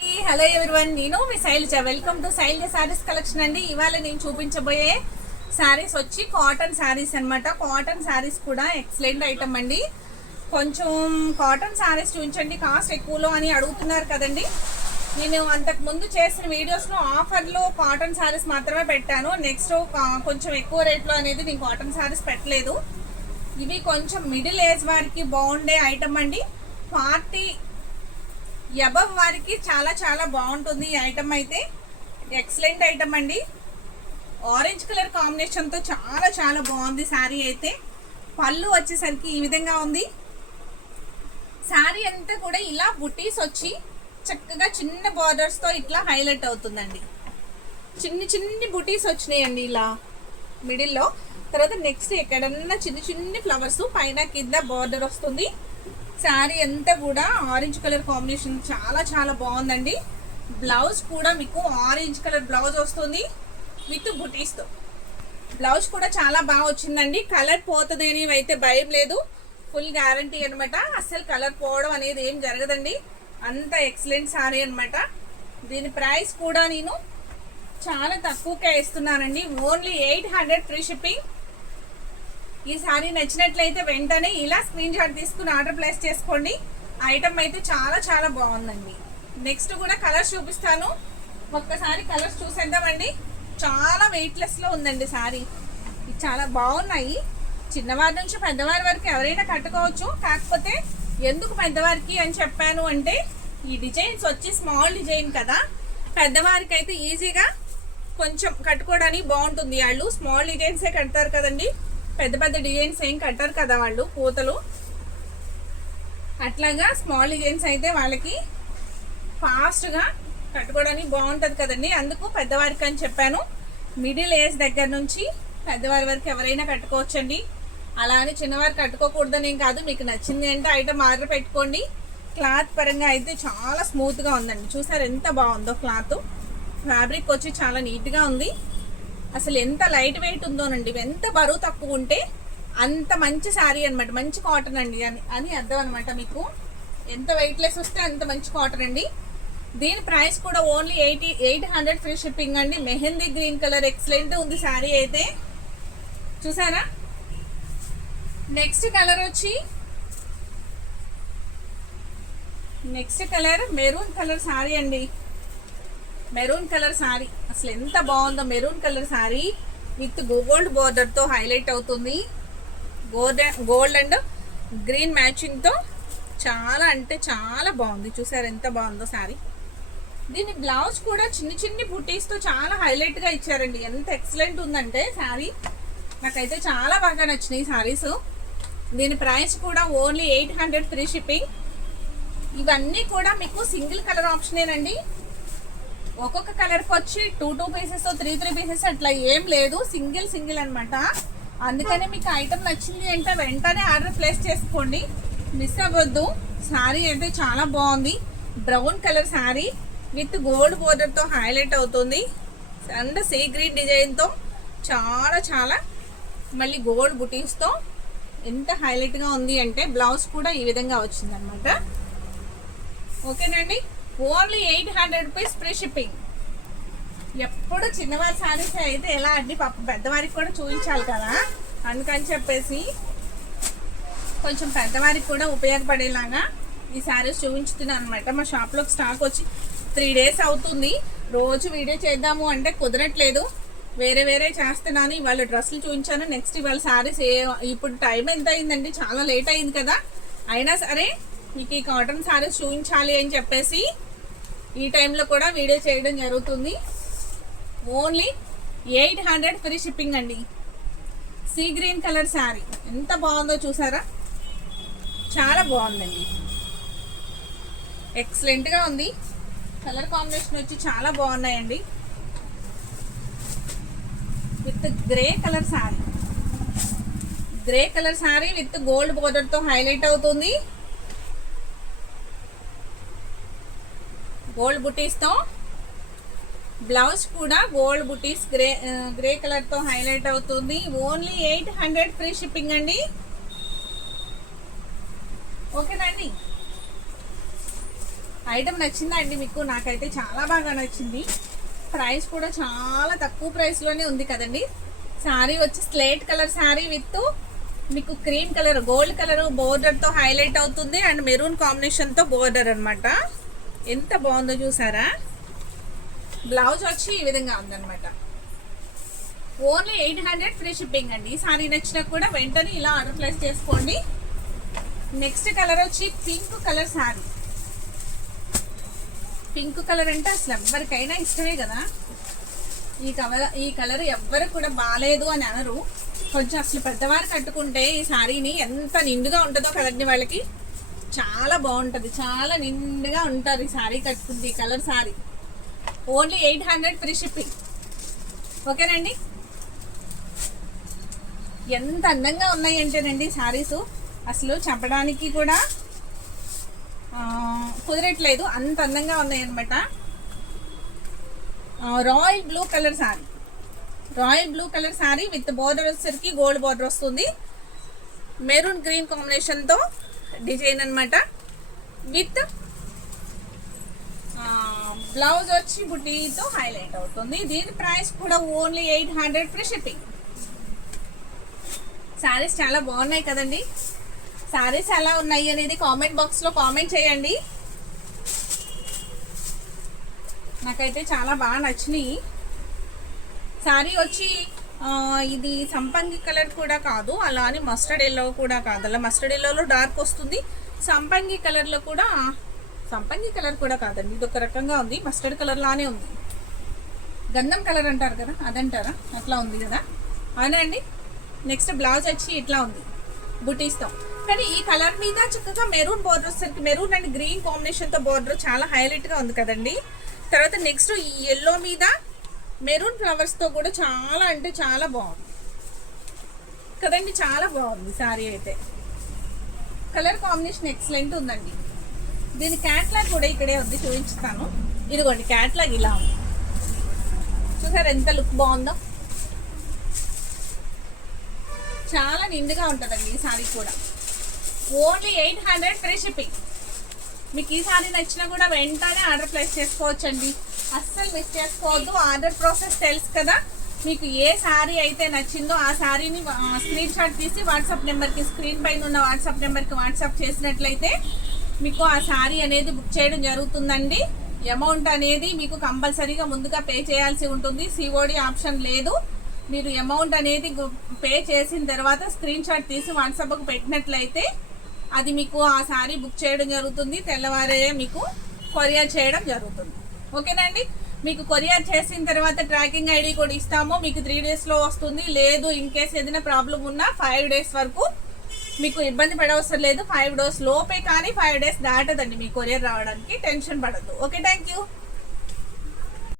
Hello everyone, నేను మీ Shailaja. Welcome to Shailaja Sarees collection అండి. ఇవాళ నేను చూపించబోయే శారీస్ వచ్చి కాటన్ శారీస్ అనమాట. కాటన్ శారీస్ కూడా ఎక్సలెంట్ ఐటమ్ అండి. కొంచెం కాటన్ శారీస్ చూపించండి, కాస్ట్ ఎక్కువలో అని అడుగుతున్నారు కదండి. నేను అంతకు ముందు చేసిన వీడియోస్లో ఆఫర్లో కాటన్ శారీస్ మాత్రమే పెట్టాను. నెక్స్ట్ కొంచెం ఎక్కువ రేట్లో అనేది నేను కాటన్ శారీస్ పెట్టలేదు. ఇవి కొంచెం మిడిల్ ఏజ్ వారికి బాగుండే ఐటమ్ అండి. పార్టీ అబవ్ వారికి చాలా చాలా బాగుంటుంది ఈ ఐటమ్. అయితే ఎక్సలెంట్ ఐటమ్ అండి. ఆరెంజ్ కలర్ కాంబినేషన్తో చాలా చాలా బాగుంది శారీ. అయితే పళ్ళు వచ్చేసరికి ఈ విధంగా ఉంది. శారీ అంతా కూడా ఇలా బుటీస్ వచ్చి చక్కగా చిన్న బార్డర్స్తో ఇట్లా హైలైట్ అవుతుందండి. చిన్ని చిన్ని బుటీస్ వచ్చినాయండి ఇలా మిడిల్లో. తర్వాత నెక్స్ట్ ఎక్కడన్నా చిన్ని చిన్ని ఫ్లవర్స్, పైన కింద బార్డర్ వస్తుంది. శారీ అంతా కూడా ఆరెంజ్ కలర్ కాంబినేషన్ చాలా చాలా బాగుందండి. బ్లౌజ్ కూడా మీకు ఆరెంజ్ కలర్ బ్లౌజ్ వస్తుంది విత్ బుటీస్తో. బ్లౌజ్ కూడా చాలా బాగా వచ్చిందండి. కలర్ పోతుంది అనేవి అయితే భయం లేదు, ఫుల్ గ్యారంటీ అనమాట. అస్సలు కలర్ పోవడం అనేది ఏం జరగదండి. అంత ఎక్సలెంట్ శారీ అనమాట. దీని ప్రైస్ కూడా నేను చాలా తక్కువకే ఇస్తున్నానండి. Only 800 free shipping. ఈ శారీ నచ్చినట్లయితే వెంటనే ఇలా స్క్రీన్ షాట్ తీసుకుని ఆర్డర్ ప్లేస్ చేసుకోండి. ఐటమ్ అయితే చాలా చాలా బాగుందండి. నెక్స్ట్ కూడా కలర్స్ చూపిస్తాను. ఒక్కసారి కలర్స్ చూసేద్దామండి. చాలా వెయిట్లెస్లో ఉందండి శారీ. ఇది చాలా బాగున్నాయి. చిన్నవారి నుంచి పెద్దవారి వరకు ఎవరైనా కట్టుకోవచ్చు. కాకపోతే ఎందుకు పెద్దవారికి అని చెప్పాను అంటే, ఈ డిజైన్స్ వచ్చి స్మాల్ డిజైన్ కదా, పెద్దవారికి అయితే ఈజీగా కొంచెం కట్టుకోవడానికి బాగుంటుంది. వాళ్ళు స్మాల్ డిజైన్సే కడతారు కదండి, పెద్ద పెద్ద డిజైన్స్ ఏం కట్టారు కదా వాళ్ళు పూతలు. అట్లాగా స్మాల్ డిజైన్స్ అయితే వాళ్ళకి ఫాస్ట్గా కట్టుకోవడానికి బాగుంటుంది కదండి. అందుకు పెద్దవారికి అని చెప్పాను. మిడిల్ ఏజ్ దగ్గర నుంచి పెద్దవారి వరకు ఎవరైనా కట్టుకోవచ్చండి. అలా అని చిన్నవారు కట్టుకోకూడదని ఏం కాదు. మీకు నచ్చింది అంటే ఐటమ్ ఆర్డర్ పెట్టుకోండి. క్లాత్ పరంగా అయితే చాలా స్మూత్గా ఉందండి. చూసారు ఎంత బాగుందో క్లాత్. ఫ్యాబ్రిక్ వచ్చి చాలా నీట్గా ఉంది. అసలు ఎంత లైట్ వెయిట్ ఉందోనండి. ఎంత బరువు తక్కువ ఉంటే అంత మంచి శారీ అనమాట. మంచి కాటన్ అండి అని అర్థం అనమాట. మీకు ఎంత వెయిట్లెస్ వస్తే అంత మంచి కాటన్ అండి. దీని ప్రైస్ కూడా ఓన్లీ 800 ఫ్రీ షిప్పింగ్ అండి. మెహందీ గ్రీన్ కలర్ ఎక్సలెంట్ ఉంది శారీ అయితే. చూసారా? Next colour maroon colour sari అండి. మెరూన్ కలర్ శారీ అసలు ఎంత బాగుందో. Maroon colour sari with gold బోర్డర్తో హైలైట్ అవుతుంది. గోల్డ్ అండ్ గ్రీన్ మ్యాచింగ్తో చాలా అంటే చాలా బాగుంది. చూసారు ఎంత బాగుందో శారీ. దీని బ్లౌజ్ కూడా చిన్ని చిన్ని బుటీస్తో చాలా హైలైట్గా ఇచ్చారండి. ఎంత ఎక్సలెంట్ ఉందంటే శారీ, నాకైతే చాలా బాగా నచ్చినాయి శారీస్. దీని ప్రైస్ కూడా ఓన్లీ 800 ఫ్రీ షిప్పింగ్. ఇవన్నీ కూడా మీకు సింగిల్ కలర్ ఆప్షనేనండి. ఒక్కొక్క కలర్కి వచ్చి 2 పీసెస్ 3 పీసెస్ అట్లా ఏం లేదు, సింగిల్ అనమాట. అందుకని మీకు ఐటమ్ నచ్చింది అంటే వెంటనే ఆర్డర్ ప్లేస్ చేసుకోండి, మిస్ అవ్వద్దు. శారీ అయితే చాలా బాగుంది. Brown colour sari with gold బోర్డర్తో హైలైట్ అవుతుంది. అండ్ సీ గ్రీన్ డిజైన్తో చాలా చాలా మళ్ళీ గోల్డ్ బుటీస్తో ఎంత హైలైట్గా ఉంది అంటే బ్లౌజ్ కూడా ఈ విధంగా వచ్చిందనమాట. ఓకేనండి. Only 800 rupees free shipping. ఎప్పుడు చిన్నవారి శారీస్ అయితే ఎలా అండి, పాప పెద్దవారికి కూడా చూపించాలి కదా, అందుకని చెప్పేసి కొంచెం పెద్దవారికి కూడా ఉపయోగపడేలాగా ఈ శారీస్ చూపించుతున్నాను అనమాట. మా షాప్లోకి స్టాక్ వచ్చి 3 డేస్ అవుతుంది. రోజు వీడియో చేద్దాము అంటే కుదరట్లేదు, వేరే చేస్తున్నాను. ఇవాళ డ్రెస్సులు చూపించాను. నెక్స్ట్ ఇవాళ శారీస్ ఇప్పుడు టైం ఎంత అయిందండి, చాలా లేట్ అయింది కదా. అయినా సరే మీకు ఈ కాటన్ శారీస్ చూపించాలి అని చెప్పేసి ఈ టైంలో కూడా వీడియో చేయడం జరుగుతుంది. ఓన్లీ 800 ఫ్రీ షిప్పింగ్ అండి. సీ గ్రీన్ కలర్ శారీ ఎంత బాగుందో చూసారా? చాలా బాగుందండి, ఎక్సలెంట్గా ఉంది. కలర్ కాంబినేషన్ వచ్చి చాలా బాగున్నాయండి. With grey colour sari with gold బోర్డర్తో హైలైట్ అవుతుంది. గోల్డ్ బుటీస్తో బ్లౌజ్ కూడా గోల్డ్ బుటీస్ గ్రే కలర్తో హైలైట్ అవుతుంది. ఓన్లీ 800 ఫ్రీ షిప్పింగ్ అండి. ఓకేనండి. ఐటమ్ నచ్చిందా అండి మీకు? నాకైతే చాలా బాగా నచ్చింది. ప్రైస్ కూడా చాలా తక్కువ ప్రైస్లోనే ఉంది కదండి. శారీ వచ్చి స్లేట్ కలర్ శారీ విత్ మీకు క్రీమ్ కలర్ గోల్డ్ కలర్ బోర్డర్తో హైలైట్ అవుతుంది అండ్ మెరూన్ కాంబినేషన్తో బోర్డర్ అనమాట. ఎంత బాగుందో చూసారా. బ్లౌజ్ వచ్చి ఈ విధంగా ఉందన్నమాట. ఓన్లీ 800 ఫ్రీ షిప్పింగ్ అండి. శారీ నచ్చినా కూడా వెంటనే ఇలా ఆర్డర్ ప్లేస్ చేసుకోండి. నెక్స్ట్ కలర్ వచ్చి pink colour sari. Pink colour అంటే అసలు ఎవరికైనా ఇష్టమే కదా. ఈ కలర్ ఎవ్వరు కూడా బాగాలేదు అని అనరు. కొంచెం అసలు పెద్దవారు కట్టుకుంటే ఈ శారీని ఎంత నిండుగా ఉంటుందో కదండి. వాళ్ళకి చాలా బాగుంటుంది, చాలా నిండుగా ఉంటారు ఈ శారీ కట్టుకుంటే. ఈ colour sari only 800 free shipping. ఓకేనండి. ఎంత అందంగా ఉన్నాయి అంటేనండి శారీస్ అసలు చెప్పడానికి కూడా కుదరట్లేదు, అంత అందంగా ఉన్నాయి అనమాట. Royal blue colour sari. Royal blue colour sari with border వచ్చేసరికి గోల్డ్ బోర్డర్ వస్తుంది. మెరూన్ గ్రీన్ కాంబినేషన్తో డిజైన్ అనమాట. విత్ బ్లౌజ్ వచ్చి బుటీతో హైలైట్ అవుతుంది. దీని ప్రైస్ కూడా ఓన్లీ 800 ఫ్రీ షిప్పింగ్. శారీస్ చాలా బాగున్నాయి కదండి. శారీస్ ఎలా ఉన్నాయి అనేది కామెంట్ బాక్స్లో కామెంట్ చేయండి. నాకైతే చాలా బాగా నచ్చినాయి. శారీ వచ్చి ఇది సంపంగి కలర్ కూడా కాదు, అలా అని మస్టర్డ్ ఎల్లో కూడా కాదు. అలా మస్టర్డ్ ఎల్లోలో డార్క్ వస్తుంది, సంపంగి కలర్లో కూడా సంపంగి కలర్ కూడా కాదండి. ఇది ఒక రకంగా ఉంది, మస్టర్డ్ కలర్ లానే ఉంది. గంధం కలర్ అంటారు కదా, అదంటారా, అట్లా ఉంది కదా. అవునండి. నెక్స్ట్ బ్లౌజ్ వచ్చి ఇట్లా ఉంది బుటీస్తో. కానీ ఈ కలర్ మీద చక్కగా మెరూన్ బోర్డర్ వచ్చేసరికి మెరూన్ అండ్ గ్రీన్ కాంబినేషన్తో బోర్డర్ చాలా హైలైట్గా ఉంది కదండి. తర్వాత నెక్స్ట్ ఈ ఎల్లో మీద మెరూన్ ఫ్లవర్స్తో కూడా చాలా అంటే చాలా బాగుంది కదండి. చాలా బాగుంది శారీ అయితే. కలర్ కాంబినేషన్ ఎక్సలెంట్ ఉందండి. దీని క్యాట్లాగ్ కూడా ఇక్కడే ఉంది, చూపించుతాను. ఇదిగోండి క్యాట్లాగ్ ఇలా ఉంది. చూసారు ఎంత లుక్ బాగుందో. చాలా నిండుగా ఉంటుందండి ఈ శారీ కూడా. Only 800 free shipping. మీకు ఈ శారీ నచ్చినా కూడా వెంటనే ఆర్డర్ ప్లేస్ చేసుకోవచ్చండి. అస్సలు మిస్ చేసుకోవద్దు. ఆర్డర్ ప్రాసెస్ తెలుసు కదా. మీకు ఏ శారీ అయితే నచ్చిందో ఆ శారీని స్క్రీన్ షాట్ తీసి వాట్సాప్ నెంబర్కి, స్క్రీన్ పైన ఉన్న వాట్సాప్ నెంబర్కి వాట్సాప్ చేసినట్లయితే మీకు ఆ శారీ అనేది బుక్ చేయడం జరుగుతుందండి. అమౌంట్ అనేది మీకు కంపల్సరీగా ముందుగా పే చేయాల్సి ఉంటుంది. సిఓడి ఆప్షన్ లేదు. మీరు అమౌంట్ అనేది పే చేసిన తర్వాత స్క్రీన్ షాట్ తీసి వాట్సాప్కి పెట్టినట్లయితే అది మీకు ఆ శారీ బుక్ చేయడం జరుగుతుంది. తెల్లవారే మీకు కొరియర్ చేయడం జరుగుతుంది. ఓకేనండి. మీకు కొరియర్ చేసిన తర్వాత ట్రాకింగ్ ఐడి కూడా ఇస్తాము. మీకు 3 డేస్లో వస్తుంది. లేదు ఇన్ కేస్ ఏదైనా ప్రాబ్లం ఉన్నా 5 డేస్ వరకు మీకు ఇబ్బంది పడవసరం లేదు. 5 డేస్ లోపే, కానీ 5 డేస్ దాటదండి మీ కొరియర్ రావడానికి. టెన్షన్ పడద్దు. Okay, thank you.